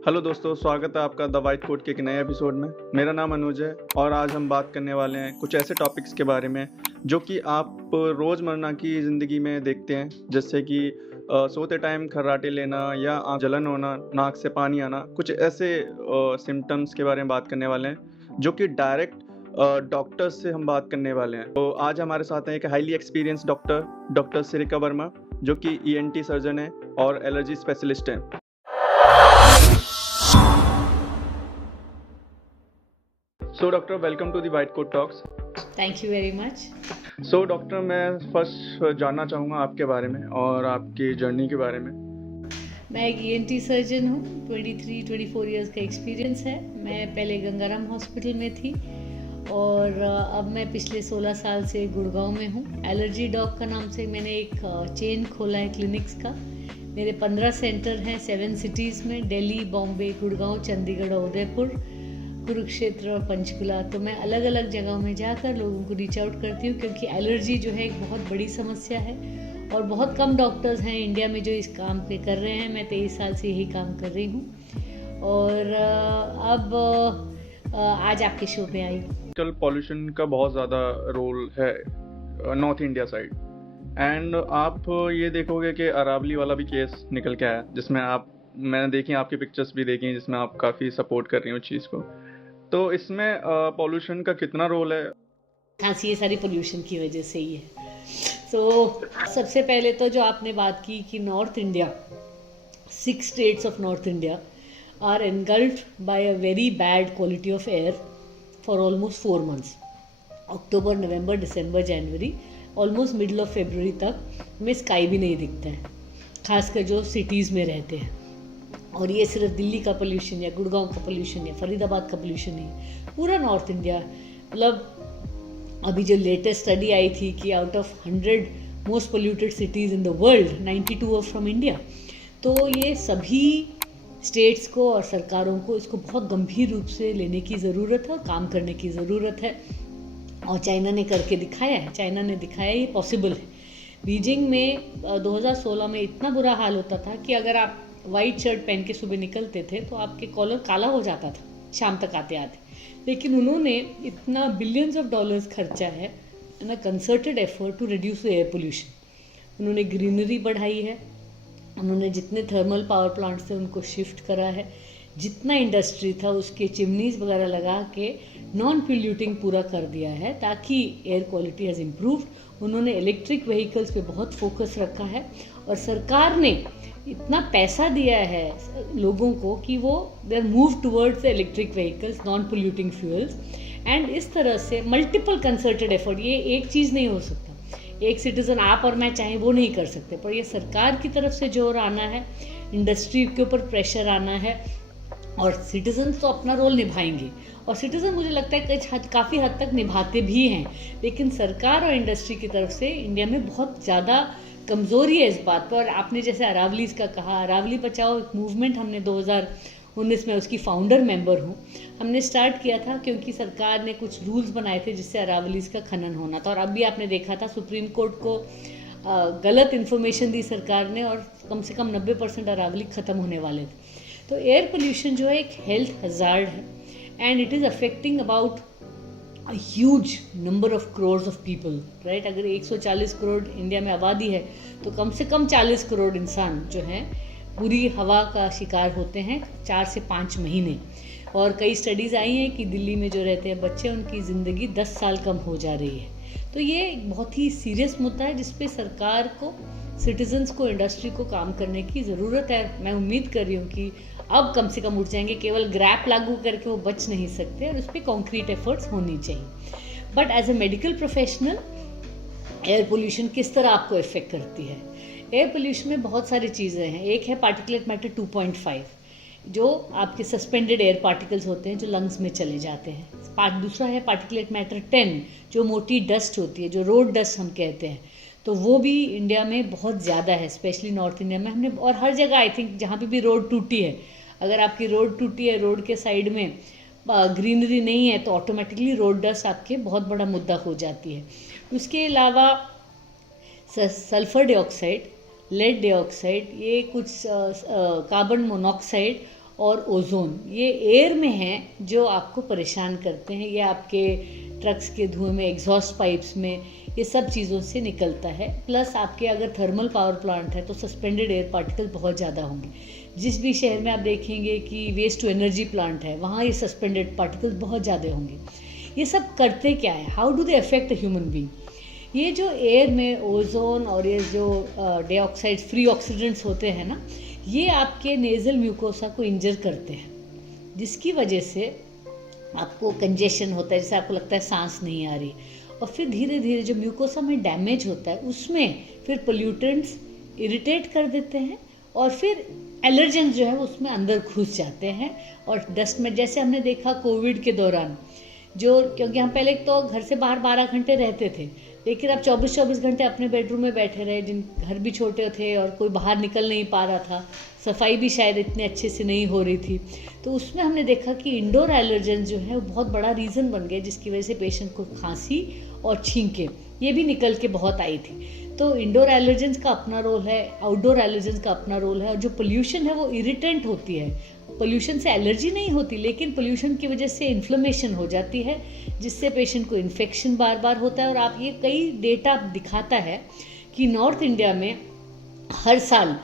Hello दोस्तों, स्वागत है आपका द वाइट कोट के एक नए एपिसोड में। मेरा नाम अनुज है और आज हम बात करने वाले हैं कुछ ऐसे टॉपिक्स के बारे में जो कि आप रोज़मर्रा की ज़िंदगी में देखते हैं, जैसे कि सोते टाइम खर्राटे लेना या आँख जलन होना, नाक से पानी आना। कुछ ऐसे सिम्पटम्स के बारे में बात करने वाले हैं जो कि डायरेक्ट डॉक्टर्स से हम बात करने वाले हैं। तो आज हमारे साथ हैं एक highly experienced doctor Sirika Verma, जो कि ईएनटी सर्जन है और एलर्जी स्पेशलिस्ट हैं। So doctor, welcome to the white coat talks. Thank you very much. So doctor, मैं फर्स्ट जानना चाहूँगा आपके बारे में और आपकी जर्नी के बारे में। मैं एक ईएनटी सर्जन हूँ। 23-24 इयर्स का एक्सपीरियंस है। मैं पहले गंगाराम हॉस्पिटल में थी और अब मैं पिछले 16 साल से गुड़गांव में हूँ। एलर्जी डॉग का नाम से मैंने एक चेन खोला है क्लिनिक्स का। मेरे 15 सेंटर हैं 7 सिटीज़ में, दिल्ली, बॉम्बे, गुड़गांव, चंडीगढ़ और उदयपुर, कुरुक्षेत्र और पंचकुला। तो मैं अलग अलग जगहों में जाकर लोगों को रीच आउट करती हूँ, क्योंकि एलर्जी जो है एक बहुत बड़ी समस्या है और बहुत कम डॉक्टर्स हैं इंडिया में जो इस काम पे कर रहे हैं। मैं 23 साल से यही काम कर रही हूँ और अब आज आपके शो पे आई। कल पॉल्यूशन का बहुत ज़्यादा रोल है नॉर्थ इंडिया साइड, एंड आप ये देखोगे कि अरावली वाला भी केस निकल के आया, जिसमें मैंने देखी, आपकी पिक्चर्स भी देखी, जिसमें आप काफ़ी सपोर्ट कर रही हो चीज़ को। तो इसमें पॉल्यूशन का कितना रोल है? खांसी ये सारी पोल्यूशन की वजह से ही है। तो सबसे पहले तो जो आपने बात की कि north India, 6 states of north India are engulfed by a very bad quality of air for almost 4 months. October, November, December, January, almost middle of February तक में स्काई भी नहीं दिखता है, खासकर जो सिटीज़ में रहते हैं। और ये सिर्फ दिल्ली का पोल्यूशन या गुड़गांव का पोल्यूशन या फरीदाबाद का पोल्यूशन नहीं, पूरा नॉर्थ इंडिया। मतलब अभी जो लेटेस्ट स्टडी आई थी कि out of 100 most polluted cities in the world, 92 are from India. तो ये सभी स्टेट्स को और सरकारों को इसको बहुत गंभीर रूप से लेने की ज़रूरत है और काम करने की ज़रूरत है। और चाइना ने करके दिखाया है, चाइना ने दिखाया ये पॉसिबल है। बीजिंग में 2016 में इतना बुरा हाल होता था कि अगर आप वाइट शर्ट पहन के सुबह निकलते थे तो आपके कॉलर काला हो जाता था शाम तक आते आते। लेकिन उन्होंने इतना बिलियंस ऑफ डॉलर्स खर्चा है in a concerted effort to reduce the air pollution. उन्होंने ग्रीनरी बढ़ाई है, उन्होंने जितने थर्मल पावर प्लांट्स थे उनको शिफ्ट करा है, जितना इंडस्ट्री था उसके चिमनीज वगैरह लगा के नॉन पोल्यूटिंग पूरा कर दिया है, ताकि एयर क्वालिटी हैज़ इम्प्रूव्ड। उन्होंने इलेक्ट्रिक व्हीकल्स पे बहुत फोकस रखा है और सरकार ने इतना पैसा दिया है लोगों को कि वो they are move towards the electric vehicles, non polluting fuels. And इस तरह से मल्टीपल कंसर्टेड एफर्ट, ये एक चीज़ नहीं हो सकता, एक सिटीज़न आप और मैं चाहें वो नहीं कर सकते, पर ये सरकार की तरफ से जोर आना है, इंडस्ट्री के ऊपर प्रेशर आना है और सिटीजन तो अपना रोल निभाएंगे। और सिटीजन मुझे लगता है कि काफ़ी हद तक निभाते भी हैं, लेकिन सरकार और इंडस्ट्री की तरफ से इंडिया में बहुत ज़्यादा कमज़ोरी है इस बात पर। आपने जैसे अरावलीज़ का कहा, अरावली बचाओ एक मूवमेंट हमने 2019 में, उसकी फाउंडर मेंबर हूँ, हमने स्टार्ट किया था क्योंकि सरकार ने कुछ रूल्स बनाए थे जिससे अरावलीज़ का खनन होना था। और अभी आपने देखा था सुप्रीम कोर्ट को गलत इन्फॉर्मेशन दी सरकार ने और कम से कम 90% अरावली ख़त्म होने वाले थे। तो एयर पोल्यूशन जो है एक हेल्थ हजार्ड है and it is affecting about a huge number of crores of people, right? अगर 140 करोड़ इंडिया में आबादी है तो कम से कम 40 करोड़ इंसान जो हैं बुरी हवा का शिकार होते हैं 4 से 5 महीने। और कई स्टडीज़ आई हैं कि दिल्ली में जो रहते हैं बच्चे, उनकी ज़िंदगी 10 साल कम हो जा रही है। तो ये एक बहुत ही सीरियस मुद्दा है जिस पे सरकार को, सिटीजन्स को, इंडस्ट्री को काम करने की ज़रूरत है। मैं उम्मीद कर रही हूँ कि अब कम से कम उठ जाएंगे, केवल ग्रैप लागू करके वो बच नहीं सकते और उस पर कॉन्क्रीट एफर्ट्स होनी चाहिए। But as a medical professional, air pollution किस तरह आपको इफेक्ट करती है? एयर पोल्यूशन में बहुत सारी चीज़ें हैं। एक है पार्टिकुलेट मैटर 2.5, जो आपके सस्पेंडेड एयर पार्टिकल्स होते हैं जो लंग्स में चले जाते हैं। दूसरा है पार्टिकुलेट मैटर 10, जो मोटी डस्ट होती है, जो रोड डस्ट हम कहते हैं। तो वो भी इंडिया में बहुत ज़्यादा है, स्पेशली नॉर्थ इंडिया में। हमने और हर जगह आई थिंक जहाँ पे भी रोड टूटी है, अगर आपकी रोड टूटी है, रोड के साइड में ग्रीनरी नहीं है, तो ऑटोमेटिकली रोड डस्ट आपके बहुत बड़ा मुद्दा हो जाती है। उसके अलावा सल्फर डाइऑक्साइड, लेड डाइऑक्साइड, ये कुछ कार्बन मोनोऑक्साइड और ओजोन, ये एयर में हैं जो आपको परेशान करते हैं। ये आपके ट्रक्स के धुएं में, एग्जॉस्ट पाइप्स में, ये सब चीज़ों से निकलता है। प्लस आपके अगर थर्मल पावर प्लांट है तो सस्पेंडेड एयर पार्टिकल बहुत ज़्यादा होंगे। जिस भी शहर में आप देखेंगे कि वेस्ट टू एनर्जी प्लांट है, वहाँ ये सस्पेंडेड पार्टिकल्स बहुत ज़्यादा होंगे। ये सब करते क्या है, how do they affect the human being? ये जो एयर में ओजोन और ये जो डाइऑक्साइड फ्री ऑक्सीडेंट्स होते हैं ना, ये आपके नेजल म्यूकोसा को इंजर करते हैं, जिसकी वजह से आपको कंजेशन होता है, जैसे आपको लगता है सांस नहीं आ रही। और फिर धीरे धीरे जो म्यूकोसा में डैमेज होता है उसमें फिर पोल्यूटेंट्स इरिटेट कर देते हैं और फिर एलर्जेंस जो है उसमें अंदर घुस जाते हैं। और डस्ट में, जैसे हमने देखा कोविड के दौरान, जो क्योंकि हम पहले तो घर से बाहर 12 घंटे रहते थे, लेकिन अब 24-24 घंटे अपने बेडरूम में बैठे रहे, जिन घर भी छोटे थे और कोई बाहर निकल नहीं पा रहा था, सफाई भी शायद इतने अच्छे से नहीं हो रही थी, तो उसमें हमने देखा कि इंडोर एलर्जेंस जो है वो बहुत बड़ा रीज़न बन गया, जिसकी वजह से पेशेंट को खांसी और छींके ये भी निकल के बहुत आई थी। तो इंडोर एलर्जेंस का अपना रोल है, आउटडोर एलर्जेंस का अपना रोल है। और जो पोल्यूशन है वो इरिटेंट होती है। पोल्यूशन से एलर्जी नहीं होती, लेकिन पोल्यूशन की वजह से इन्फ्लेमेशन हो जाती है, जिससे पेशेंट को इन्फेक्शन बार बार होता है। और आप ये कई डेटा दिखाता है कि नॉर्थ इंडिया में हर साल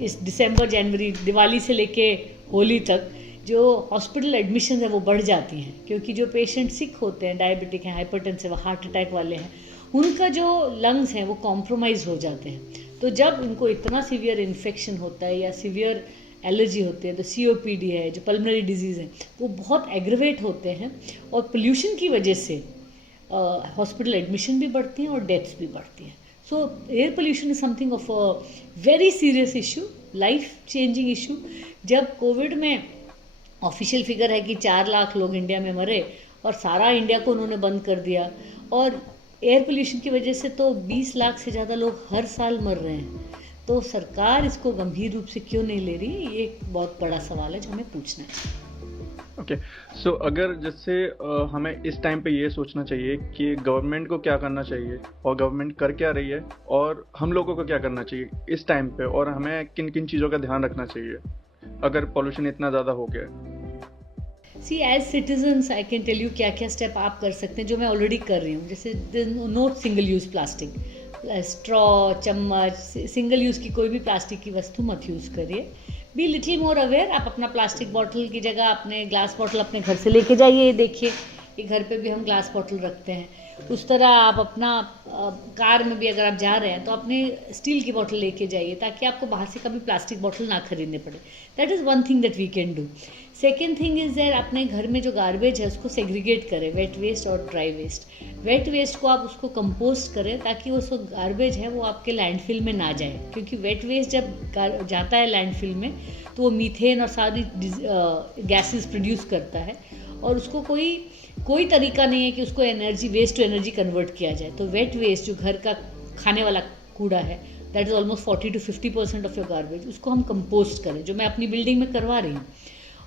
इस दिसंबर जनवरी दिवाली से लेके होली तक जो हॉस्पिटल एडमिशन है वो बढ़ जाती हैं, क्योंकि जो पेशेंट सिक होते हैं, डायबिटिक हैं, हाइपरटेंसिव, हार्ट अटैक वाले हैं, उनका जो लंग्स हैं वो कॉम्प्रोमाइज़ हो जाते हैं। तो जब उनको इतना सीवियर इन्फेक्शन होता है या सीवियर एलर्जी होती है, तो COPD है, जो पल्मोनरी डिजीज़ है, वो बहुत एग्रवेट होते हैं। और पोल्यूशन की वजह से हॉस्पिटल एडमिशन भी बढ़ती हैं और डेथ्स भी बढ़ती हैं। सो air pollution is something of a very serious issue, life changing issue. जब कोविड में ऑफिशियल फिगर है कि 4 लाख लोग इंडिया में मरे और सारा इंडिया को उन्होंने बंद कर दिया, और एयर पोल्यूशन की वजह से तो 20 लाख से ज़्यादा लोग हर साल मर रहे हैं। तो सरकार इसको गंभीर रूप से क्यों नहीं ले रही, ये एक बहुत बड़ा सवाल है जो हमें पूछना है। ओके, सो अगर जैसे हमें इस टाइम पे ये सोचना चाहिए कि गवर्नमेंट को क्या करना चाहिए और गवर्नमेंट कर क्या रही है, और हम लोगों को क्या करना चाहिए इस टाइम पे, और हमें किन किन चीज़ों का ध्यान रखना चाहिए अगर पॉल्यूशन इतना ज़्यादा हो गया है? See as citizens I can tell you क्या क्या स्टेप आप कर सकते हैं, जो मैं ऑलरेडी कर रही हूँ। जैसे note single use plastic, straw, चम्मच, सिंगल यूज़ की कोई भी प्लास्टिक की वस्तु मत यूज़ करिए। बी लिटिल मोर अवेयर, आप अपना प्लास्टिक बॉटल की जगह अपने ग्लास बॉटल अपने घर से लेके जाइए। देखिए कि घर पे भी हम ग्लास बॉटल रखते हैं, उस तरह आप अपना कार में भी अगर आप जा रहे हैं तो अपने स्टील की बॉटल लेके जाइए, ताकि आपको बाहर से कभी प्लास्टिक बॉटल ना खरीदने पड़े। That is one thing that we can do. Second thing is that अपने घर में जो गार्बेज है उसको सेग्रीगेट करें, वेट वेस्ट और ड्राई वेस्ट। वेट वेस्ट को आप उसको कंपोस्ट करें, ताकि वो जो गार्बेज है वो आपके लैंडफिल में ना जाए, क्योंकि वेट वेस्ट जब जाता है लैंडफिल में तो वो मीथेन और सारी गैसेस प्रोड्यूस करता है, और उसको कोई तरीका नहीं है कि उसको energy, waste to energy convert किया जाए। तो वेट वेस्ट जो घर का खाने वाला कूड़ा है, that is almost 40 to 50% of your garbage, उसको हम कंपोस्ट करें, जो मैं अपनी बिल्डिंग में करवा रही हूँ।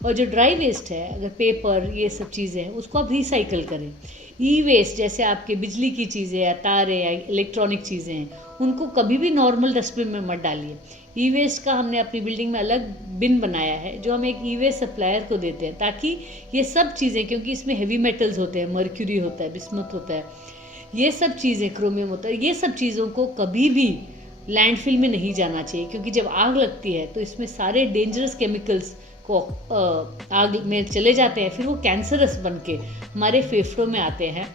और जो ड्राई वेस्ट है, अगर पेपर, ये सब चीज़ें हैं, उसको आप रिसाइकल करें। ई वेस्ट जैसे आपके बिजली की चीज़ें या तारे या इलेक्ट्रॉनिक चीज़ें हैं, उनको कभी भी नॉर्मल डस्टबिन में मत डालिए। ई वेस्ट का हमने अपनी बिल्डिंग में अलग बिन बनाया है, जो हम एक ई वेस्ट सप्लायर को देते हैं, ताकि ये सब चीज़ें, क्योंकि इसमें हेवी मेटल्स होते हैं, मर्क्यूरी होता है, बिस्मथ होता है, ये सब चीज़ें, क्रोमियम होता है, ये सब चीज़ों को कभी भी लैंडफिल में नहीं जाना चाहिए, क्योंकि जब आग लगती है तो इसमें सारे डेंजरस केमिकल्स को आग में चले जाते हैं, फिर वो कैंसरस बन के हमारे फेफड़ों में आते हैं।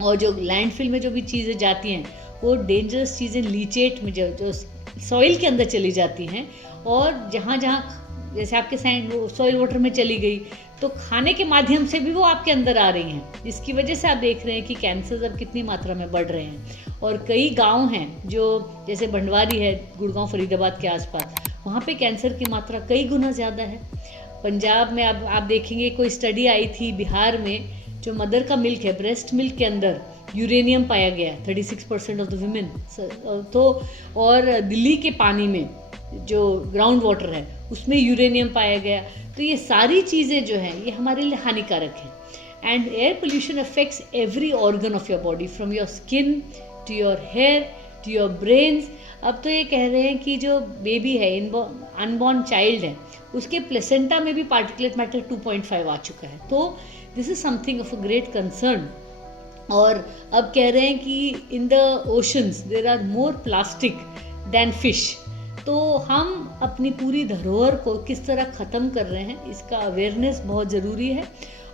और जो लैंडफिल में जो भी चीज़ें जाती हैं वो डेंजरस चीज़ें लीचेट में जो सॉइल के अंदर चली जाती हैं, और जहाँ जैसे आपके सॉइल वाटर में चली गई तो खाने के माध्यम से भी वो आपके अंदर आ रही हैं, जिसकी वजह से आप देख रहे हैं कि कैंसर अब कितनी मात्रा में बढ़ रहे हैं। और कई गांव हैं जो जैसे भंडवारी है, गुड़गांव फरीदाबाद के आसपास, वहाँ पे कैंसर की मात्रा कई गुना ज़्यादा है। पंजाब में आप देखेंगे, कोई स्टडी आई थी बिहार में, जो मदर का मिल्क है, ब्रेस्ट मिल्क के अंदर यूरेनियम पाया गया 36% ऑफ द वीमेन। तो और दिल्ली के पानी में जो ग्राउंड वाटर है उसमें यूरेनियम पाया गया। तो ये सारी चीज़ें जो हैं ये हमारे लिए हानिकारक हैं। And air pollution affects every organ of your body, from your skin to your hair to your brains. अब तो ये कह रहे हैं कि जो बेबी है, अनबॉर्न चाइल्ड है, उसके प्लेसेंटा में भी पार्टिकुलेट मैटर 2.5 आ चुका है. तो this is something of a great concern. और अब कह रहे हैं कि in the oceans there are more plastic than fish. तो हम अपनी पूरी धरोहर को किस तरह ख़त्म कर रहे हैं, इसका अवेयरनेस बहुत ज़रूरी है.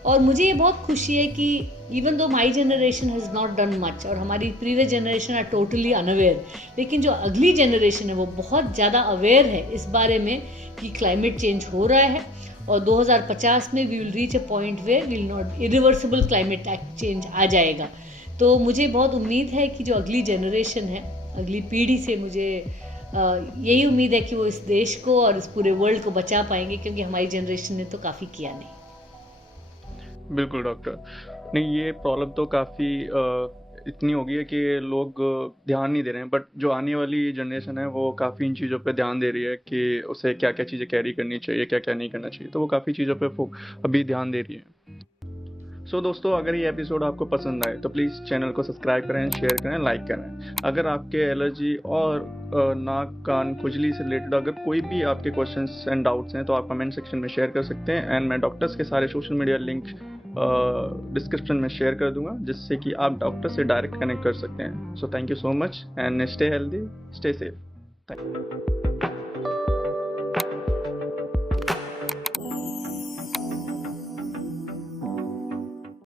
और मुझे ये बहुत खुशी है कि even though my generation has not done much और हमारी previous generation are totally unaware, लेकिन जो अगली जनरेशन है वो बहुत ज़्यादा अवेयर है इस बारे में कि क्लाइमेट चेंज हो रहा है. और 2050 में we will reach a point where will not irreversible climate change आ जाएगा. तो मुझे बहुत उम्मीद है कि जो अगली जनरेशन है, अगली पीढ़ी से मुझे यही उम्मीद है कि वो इस देश को और इस पूरे वर्ल्ड को बचा पाएंगे, क्योंकि हमारी जनरेशन ने तो काफ़ी किया नहीं. बिल्कुल डॉक्टर. नहीं, ये प्रॉब्लम तो काफ़ी इतनी हो गई है कि लोग ध्यान नहीं दे रहे हैं, बट जो आने वाली जनरेशन है वो काफ़ी इन चीज़ों पे ध्यान दे रही है कि उसे क्या क्या चीज़ें कैरी करनी चाहिए, क्या क्या नहीं करना चाहिए. तो वो काफ़ी चीज़ों पे अभी ध्यान दे रही है. सो दोस्तों, अगर ये एपिसोड आपको पसंद आए तो प्लीज़ चैनल को सब्सक्राइब करें, शेयर करें, लाइक करें. अगर आपके एलर्जी और नाक कान खुजली से रिलेटेड अगर कोई भी आपके क्वेश्चंस एंड डाउट्स हैं तो आप कमेंट सेक्शन में शेयर कर सकते हैं. एंड मैं डॉक्टर्स के सारे सोशल मीडिया लिंक डिस्क्रिप्शन में शेयर कर दूंगा, जिससे कि आप डॉक्टर से डायरेक्ट कनेक्ट कर सकते हैं. So thank you so much and stay healthy, stay safe. Thank you.